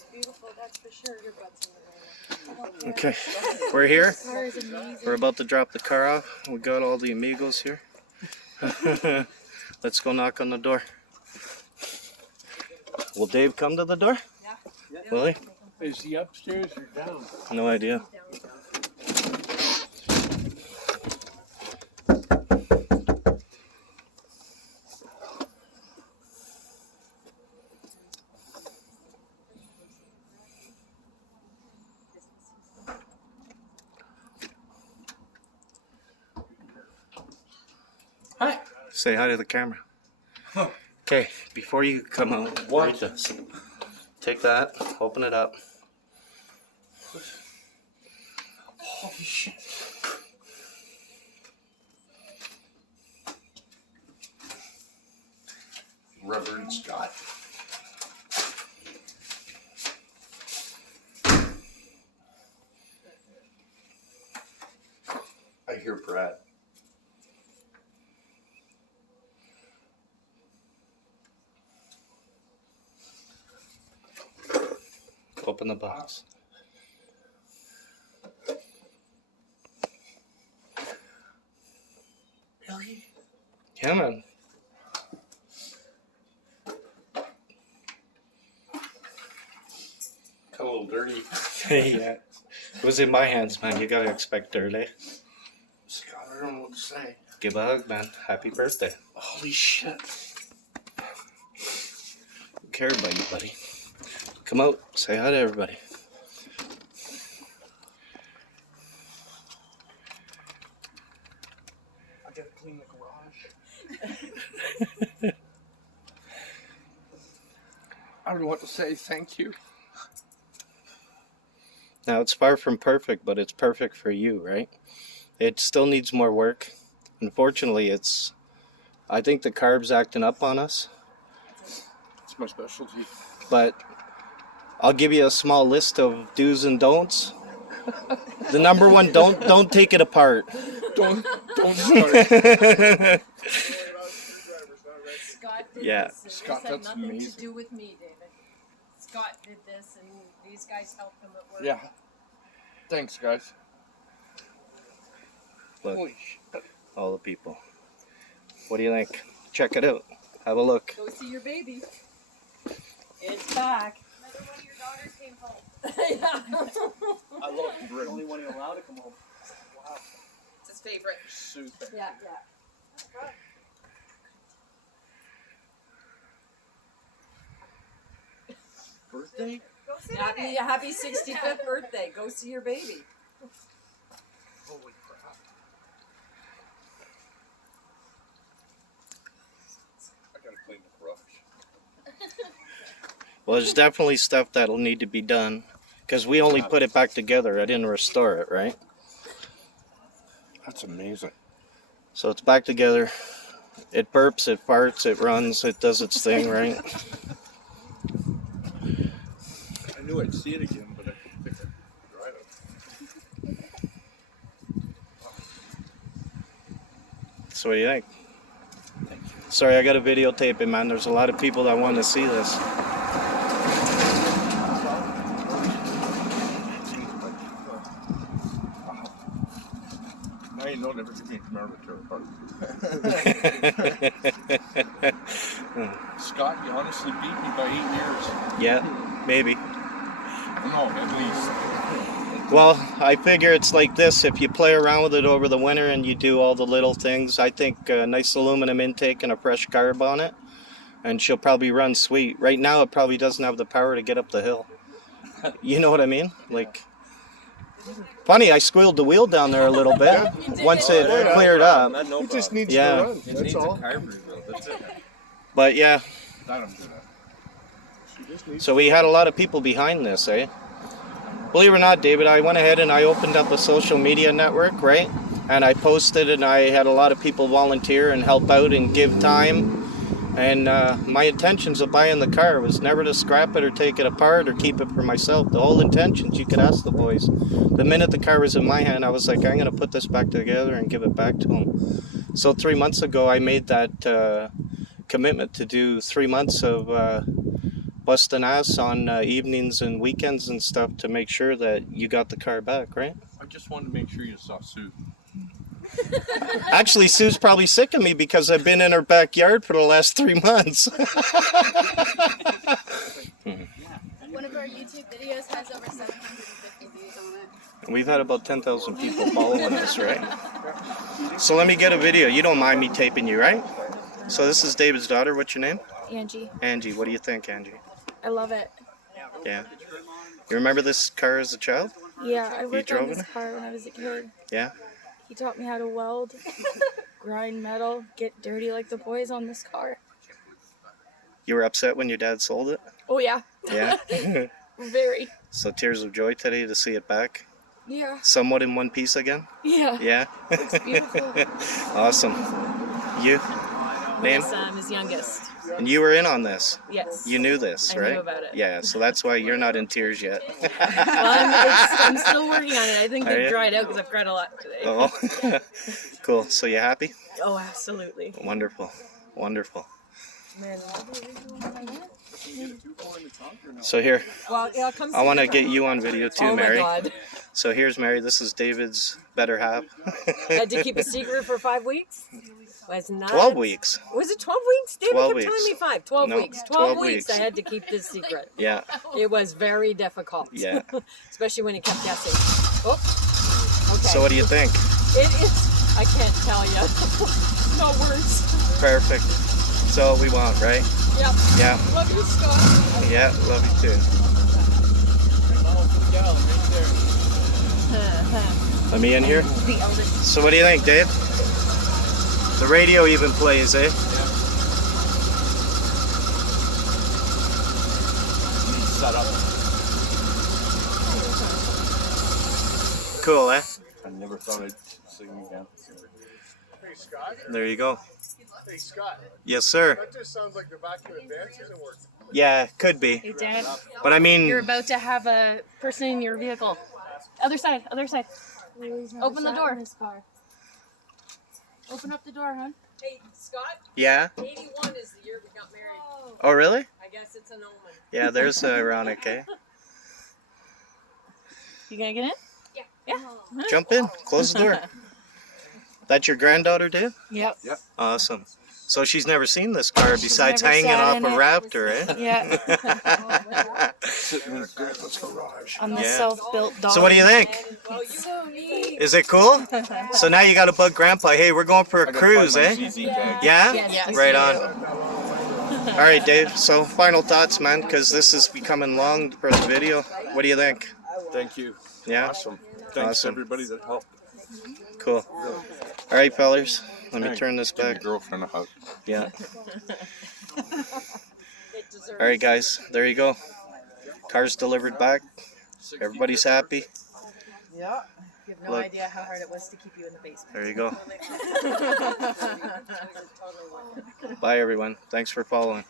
It's beautiful, that's for sure. Your butt's in the way. Okay, we're here. This car is amazing. We're about to drop the car off. We got all the amigos here. Let's go knock on the door. Will Dave come to the door? Yeah. Will he? Is he upstairs or down? No idea. Hi. Say hi to the camera. Okay, before you come out, read this. Take that, open it up. Holy shit. Reverend Scott. I hear Brad. Open the box. Really? Yeah, man. Got a little dirty. Yeah. It was in my hands, man. You gotta expect dirty. Scott, I don't know what to say. Give a hug, man. Happy birthday. Holy shit. Care about you, buddy. Come out. Say hi to everybody. I gotta clean the garage. I don't know what to say. Thank you. Now, it's far from perfect, but it's perfect for you, right? It still needs more work. Unfortunately, I think the carb's acting up on us. It's my specialty. But I'll give you a small list of do's and don'ts. The number one, don't take it apart. Don't start. Scott did Yeah. this. And Scott, this had that's nothing amazing. to do with me, David. Scott did this, and these guys helped him at work. Yeah. Thanks, guys. Look, Holy shit. all the people. What do you think? Check it out. Have a look. Go see your baby. It's back. Another one of your daughters came home. Yeah. I love the The only one allowed to come home. Wow. It's his favorite. Super. Yeah. Birthday? Go sit happy 65th birthday. Go see your baby. Holy crap. I gotta clean the garage. Well, there's definitely stuff that'll need to be done. Because we only put it back together. I didn't restore it, right? That's amazing. So it's back together. It burps, it farts, it runs, it does its thing, right? I knew I'd see it again, but I didn't think I'd drive it. So what do you think? Sorry, I got to videotape it, man. There's a lot of people that want to see this. Now you know never give me a camera to tear apart. Scott, you honestly beat me by 8 years. Yeah, maybe. No, at least. Well, I figure it's like this. If you play around with it over the winter and you do all the little things, I think a nice aluminum intake and a fresh carb on it, and she'll probably run sweet. Right now, it probably doesn't have the power to get up the hill. You know what I mean? Like, funny, I squealed the wheel down there a little bit once it cleared up. It just needs Yeah. to run. That's all. But yeah, That I'm good at. She just needs so we had a lot of people behind this, eh? Believe it or not, David, I went ahead and I opened up a social media network, right? And I posted and I had a lot of people volunteer and help out and give time. And my intentions of buying the car was never to scrap it or take it apart or keep it for myself. The whole intentions, you could ask the boys. The minute the car was in my hand, I was like, I'm going to put this back together and give it back to them. So 3 months ago, I made that commitment to do 3 months of busting ass on evenings and weekends and stuff to make sure that you got the car back, right? I just wanted to make sure you saw Sue. Actually, Sue's probably sick of me because I've been in her backyard for the last 3 months. One of our YouTube videos has over 750 views on it. We've had about 10,000 people following us, right? So let me get a video. You don't mind me taping you, right? So this is David's daughter. What's your name? Angie, Angie. What do you think, Angie? I love it. Yeah. You remember this car as a child? Yeah, I worked drove on this it? car when I was a kid. Yeah? He taught me how to weld, grind metal, get dirty like the boys on this car. You were upset when your dad sold it? Oh yeah, Yeah? very. So tears of joy today to see it back? Yeah, Somewhat in one piece again? yeah. Yeah? It's beautiful. Awesome. You? Name? Yes, I'm his youngest. And you were in on this? Yes. You knew this, I right? knew about it. Yeah, so that's why you're not in tears yet. Well, I'm still working on it. I think Are they've you? dried out because I've cried a lot today. Oh, cool. So you happy? Oh, absolutely. Wonderful. Wonderful. So here, Well, yeah, come I want to get you on video too, Oh Mary. my God. So here's Mary. This is David's better half. I had to keep a secret for 5 weeks? Was not. 12 weeks. Was it 12 weeks? David 12 kept telling me weeks. 5. 12 No, weeks. 12 weeks weeks. I had to keep this secret. Yeah, It was very difficult. yeah. Especially when he kept guessing. Oh, okay. So what do you think? It is, I can't tell you. No words. Perfect. That's all we want, right? Yep. Yeah, Love you, Scott. yeah. Love you too. Let me in here. The eldest. So what do you think, Dave? The radio even plays, eh? Set up. Cool, eh? I never thought I'd sing again. Hey Scott. There you go. Hey Scott. Yes, sir. That just sounds like the vacuum advance isn't working. Yeah, could be. Hey, Dad. But I mean, You're about to have a person in your vehicle. Other side, other side. Open the door. Open up the door, hon. Hey, Scott, yeah. 81 is the year we got married. Oh, really? I guess it's an omen. Yeah, there's ironic, eh? You gonna get in? Yeah. Jump in. Close the door. That's your granddaughter, Dave? Yep. Awesome. So she's never seen this car besides never hanging sat off in a it. Raptor, eh? Yeah. Sitting in Grandpa's garage. On the Yeah. self-built dog. So what do you think? So neat. Is it cool? So now you got to bug Grandpa. Hey, we're going for a cruise, eh? Yeah? Yes. Right on. All right, Dave. So final thoughts, man, because this is becoming long for the video. What do you think? Thank you. Yeah? Awesome. Thanks Awesome. everybody that helped. Cool. All right, fellers. Let me Hey, turn this give your back. girlfriend a hug. Yeah. All right, guys. There you go. Car's delivered back. Everybody's happy. Yeah. You have no Look. idea how hard it was to keep you in the basement. There you go. Bye, everyone. Thanks for following.